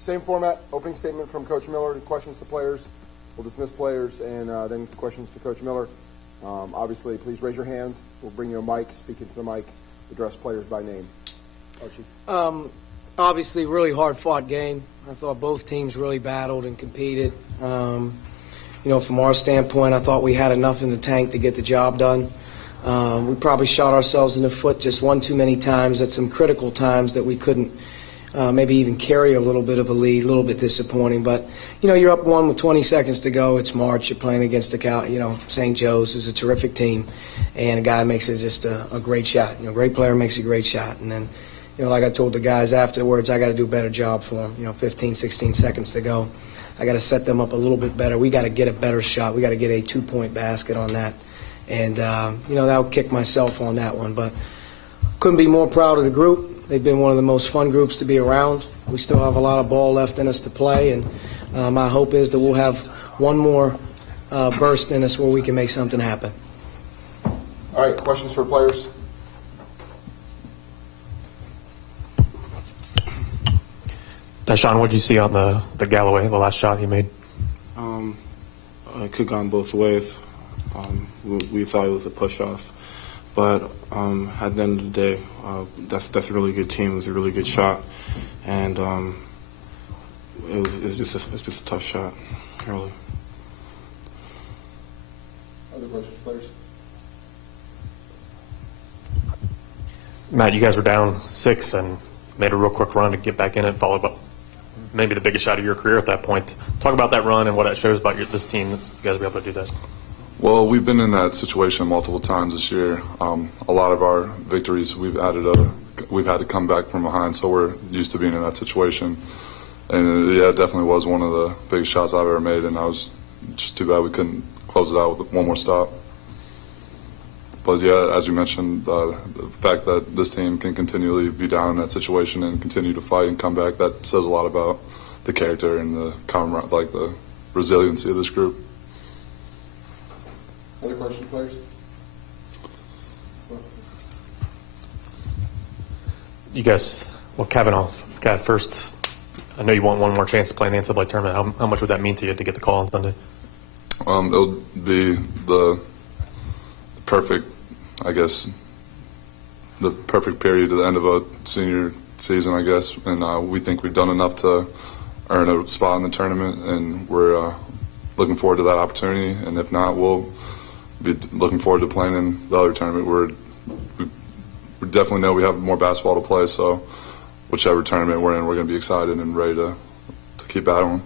Same format, opening statement from Coach Miller, questions to players. We'll dismiss players, and then questions to Coach Miller. Obviously, please raise your hand. We'll bring you a mic, speak into the mic, address players by name. Archie. Obviously, really hard-fought game. I thought both teams really battled and competed. From our standpoint, I thought we had enough in the tank to get the job done. We probably shot ourselves in the foot just one too many times at some critical times that we couldn't maybe even carry a little bit of a lead, a little bit disappointing. But, you're up 1 with 20 seconds to go. It's March. You're playing against St. Joe's, who's a terrific team. And a guy makes it just a great shot. Great player makes a great shot. And then, like I told the guys afterwards, I got to do a better job for them. 15, 16 seconds to go. I got to set them up a little bit better. We got to get a better shot. We got to get a 2-point basket on that. And, that'll kick myself on that one. But couldn't be more proud of the group. They've been one of the most fun groups to be around. We still have a lot of ball left in us to play. And my hope is that we'll have one more burst in us where we can make something happen. All right, questions for players? Dyshawn, what did you see on the Galloway, the last shot he made? It could have gone both ways. We thought it was a push-off. But at the end of the day, that's a really good team. It was a really good shot. And it's just a tough shot, really. Other questions, players? Matt, you guys were down 6 and made a real quick run to get back in and followed up maybe the biggest shot of your career at that point. Talk about that run and what it shows about this team that you guys will be able to do that. Well, we've been in that situation multiple times this year. A lot of our victories, we've had to come back from behind, so we're used to being in that situation. And it definitely was one of the biggest shots I've ever made, and I was just too bad we couldn't close it out with one more stop. But yeah, as you mentioned, the fact that this team can continually be down in that situation and continue to fight and come back, that says a lot about the character and the resiliency of this group. Other questions, players? You guys, Kavanaugh got first. I know you want one more chance to play in the NCAA tournament. How much would that mean to you to get the call on Sunday? It'll be the perfect, the perfect period to the end of a senior season, I guess. And we think we've done enough to earn a spot in the tournament, and we're looking forward to that opportunity. And if not, we'll be looking forward to playing in the other tournament. We definitely know we have more basketball to play, so whichever tournament we're in, we're going to be excited and ready to keep battling.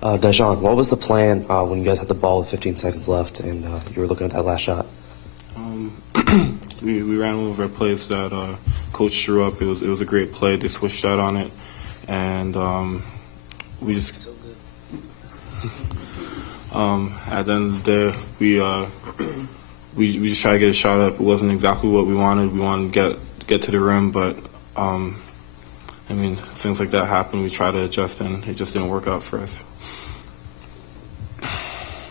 Dyshawn, what was the plan when you guys had the ball with 15 seconds left and you were looking at that last shot? We ran over a plays that Coach drew up. It was a great play. They switched out on it, and we just so good. At the end of the day, we just tried to get a shot up. It wasn't exactly what we wanted. We wanted to get to the rim, but things like that happen. We try to adjust, and it just didn't work out for us.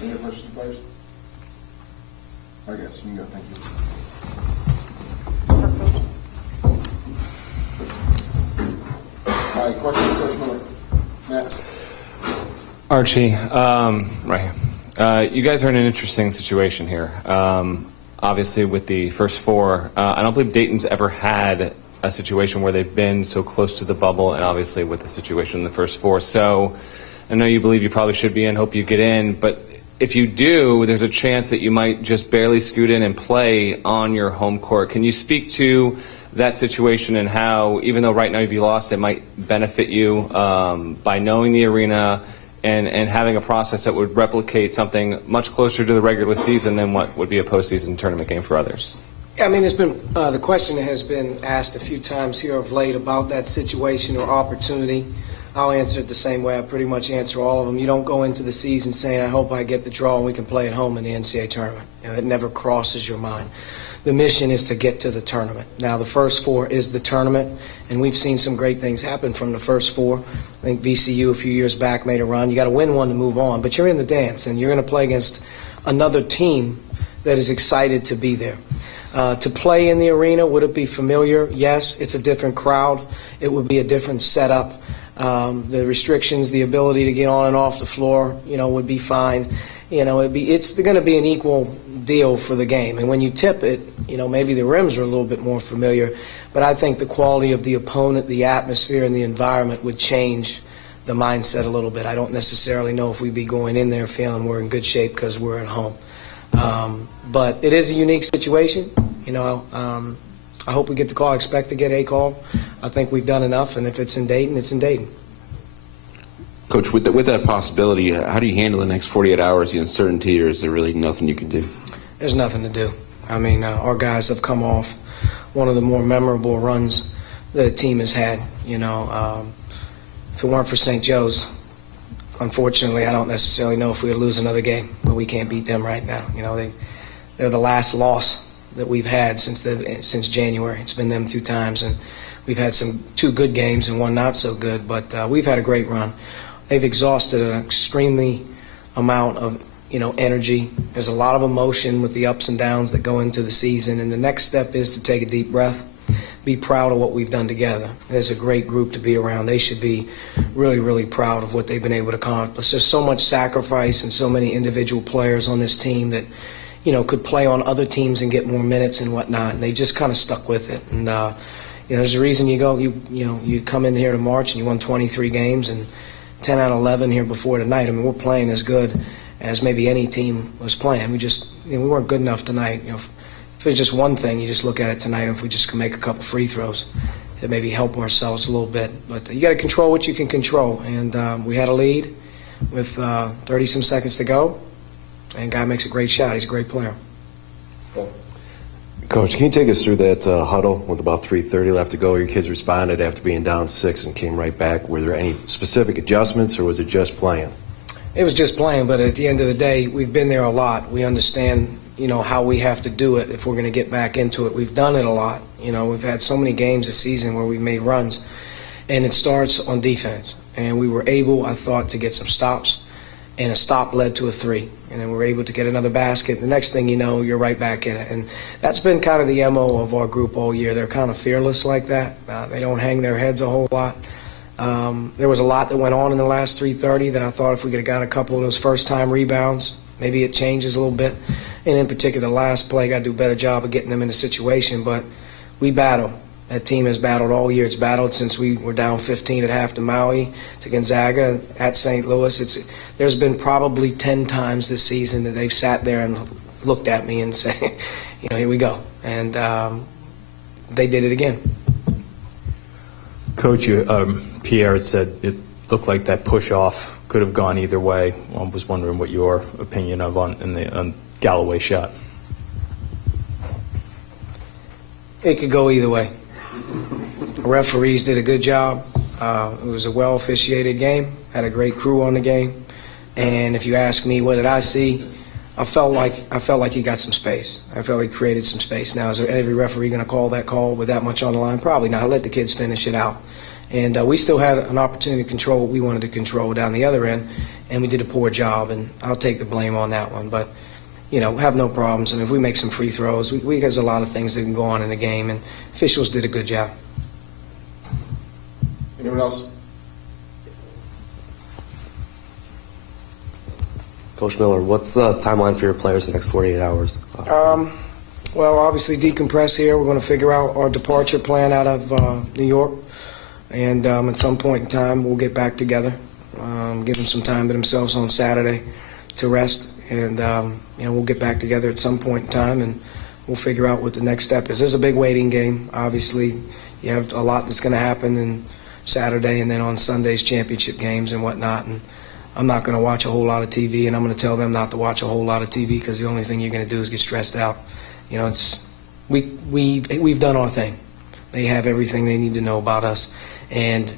Any other questions, players? I guess you can go. Thank you. All right, question for Coach Miller. Matt. Archie, right here. You guys are in an interesting situation here. Obviously, with the first 4, I don't believe Dayton's ever had a situation where they've been so close to the bubble, and obviously with the situation in the first 4. So I know you believe you probably should be in, hope you get in, but if you do, there's a chance that you might just barely scoot in and play on your home court. Can you speak to that situation and how, even though right now if you lost, it might benefit you by knowing the arena and having a process that would replicate something much closer to the regular season than what would be a postseason tournament game for others? Yeah, it's been the question has been asked a few times here of late about that situation or opportunity. I'll answer it the same way I pretty much answer all of them. You don't go into the season saying, I hope I get the draw and we can play at home in the NCAA tournament. It never crosses your mind. The mission is to get to the tournament. Now, the first 4 is the tournament, and we've seen some great things happen from the first 4. I think VCU a few years back made a run. You got to win one to move on, but you're in the dance, and you're going to play against another team that is excited to be there. To play in the arena, would it be familiar? Yes. It's a different crowd. It would be a different setup. The restrictions, the ability to get on and off the floor, would be fine. It's going to be an equal deal for the game. And when you tip it, maybe the rims are a little bit more familiar. But I think the quality of the opponent, the atmosphere, and the environment would change the mindset a little bit. I don't necessarily know if we'd be going in there feeling we're in good shape because we're at home. But it is a unique situation. I hope we get the call. I expect to get a call. I think we've done enough, and if it's in Dayton, it's in Dayton. Coach, with that possibility, how do you handle the next 48 hours, the uncertainty, or is there really nothing you can do? There's nothing to do. I mean, our guys have come off one of the more memorable runs that a team has had. If it weren't for St. Joe's, unfortunately, I don't necessarily know if we would lose another game, but we can't beat them right now. They're the last loss that we've had since January. It's been them 2 times, and we've had 2 good games and 1 not so good, but we've had a great run. They've exhausted an extremely amount of energy. There's a lot of emotion with the ups and downs that go into the season, and the next step is to take a deep breath, be proud of what we've done together. There's a great group to be around. They should be really, really proud of what they've been able to accomplish. There's so much sacrifice and so many individual players on this team that could play on other teams and get more minutes and whatnot, and they just kind of stuck with it. And there's a reason you come in here to March and you won 23 games and 10 out of 11 here before tonight. I mean, we're playing as good as maybe any team was playing. We weren't good enough tonight. If there's just one thing, you just look at it tonight. If we just can make a couple free throws, to maybe help ourselves a little bit. But you got to control what you can control. And we had a lead with 30-some seconds to go. And guy makes a great shot. He's a great player. Coach, can you take us through that huddle with about 3:30 left to go? Your kids responded after being down 6 and came right back. Were there any specific adjustments, or was it just playing? It was just playing, but at the end of the day, we've been there a lot. We understand, how we have to do it if we're going to get back into it. We've done it a lot. We've had so many games this season where we've made runs, and it starts on defense. And we were able, I thought, to get some stops, and a stop led to a 3. And then we were able to get another basket. The next thing you know, you're right back in it. And that's been kind of the MO of our group all year. They're kind of fearless like that. They don't hang their heads a whole lot. There was a lot that went on in the last 3:30 that I thought if we could have got a couple of those first-time rebounds, maybe it changes a little bit. And in particular, the last play, got to do a better job of getting them in a situation. But we battle. That team has battled all year. It's battled since we were down 15 at half to Maui, to Gonzaga, at St. Louis. There's been probably 10 times this season that they've sat there and looked at me and said, here we go. And they did it again. Coach, Pierre said it looked like that push-off could have gone either way. I was wondering what your opinion on Galloway's shot. It could go either way. Referees did a good job. It was a well-officiated game. Had a great crew on the game. And if you ask me, what did I see? I felt like he got some space. I felt he created some space. Now, is there every referee going to call that call with that much on the line? Probably not. I let the kids finish it out. And we still had an opportunity to control what we wanted to control down the other end, and we did a poor job. And I'll take the blame on that one. But have no problems. And if we make some free throws, there's a lot of things that can go on in the game, and officials did a good job. Anyone else? Coach Miller, what's the timeline for your players the next 48 hours? Well, obviously decompress here. We're going to figure out our departure plan out of New York, and at some point in time we'll get back together, give them some time to themselves on Saturday to rest, and we'll get back together at some point in time, and we'll figure out what the next step is. There's a big waiting game. Obviously, you have a lot that's going to happen in Saturday and then on Sunday's championship games and whatnot, and I'm not going to watch a whole lot of TV, and I'm going to tell them not to watch a whole lot of TV because the only thing you're going to do is get stressed out. We've done our thing. They have everything they need to know about us, and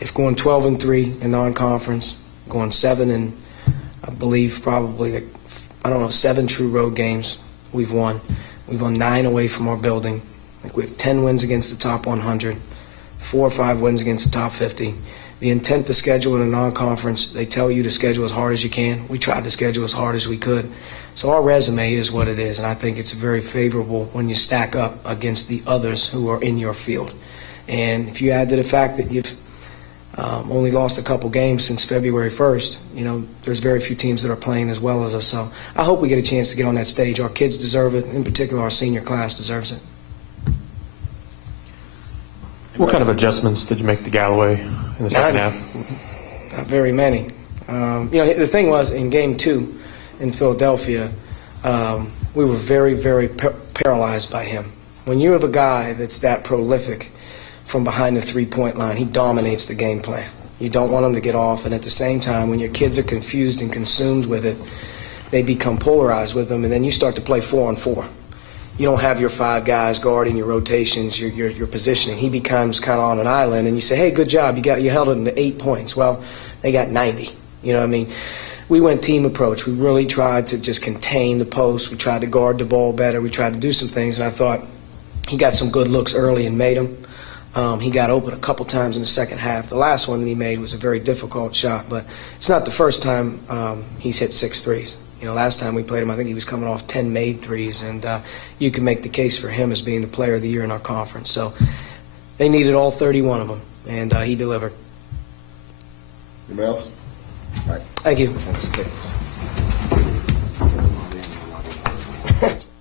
if going 12-3 in non-conference, going 7 and I believe probably 7 true road games we've won. We've won 9 away from our building. We have 10 wins against the top 100, 4 or 5 wins against the top 50. the intent to schedule in a non-conference, they tell you to schedule as hard as you can. We tried to schedule as hard as we could. So our resume is what it is, and I think it's very favorable when you stack up against the others who are in your field. And if you add to the fact that you've only lost a couple games since February 1st, you know, there's very few teams that are playing as well as us. So I hope we get a chance to get on that stage. Our kids deserve it. In particular, our senior class deserves it. What kind of adjustments did you make to Galloway in the second half? Not very many. You know, the thing was, in Game 2 in Philadelphia, we were very, very paralyzed by him. When you have a guy that's that prolific from behind the three-point line, he dominates the game plan. You don't want him to get off, and at the same time, when your kids are confused and consumed with it, they become polarized with them, and then you start to play 4-on-4. You don't have your 5 guys guarding your rotations, your positioning. He becomes kind of on an island, and you say, hey, good job, you held him to 8 points. Well, they got 90. You know what I mean? We went team approach. We really tried to just contain the post. We tried to guard the ball better. We tried to do some things, and I thought he got some good looks early and made them. He got open a couple times in the second half. The last one that he made was a very difficult shot, but it's not the first time he's hit 6 threes. You know, last time we played him, I think he was coming off 10 made threes, and you can make the case for him as being the player of the year in our conference. So they needed all 31 of them, and he delivered. Anybody else? All right. Thank you. Thanks.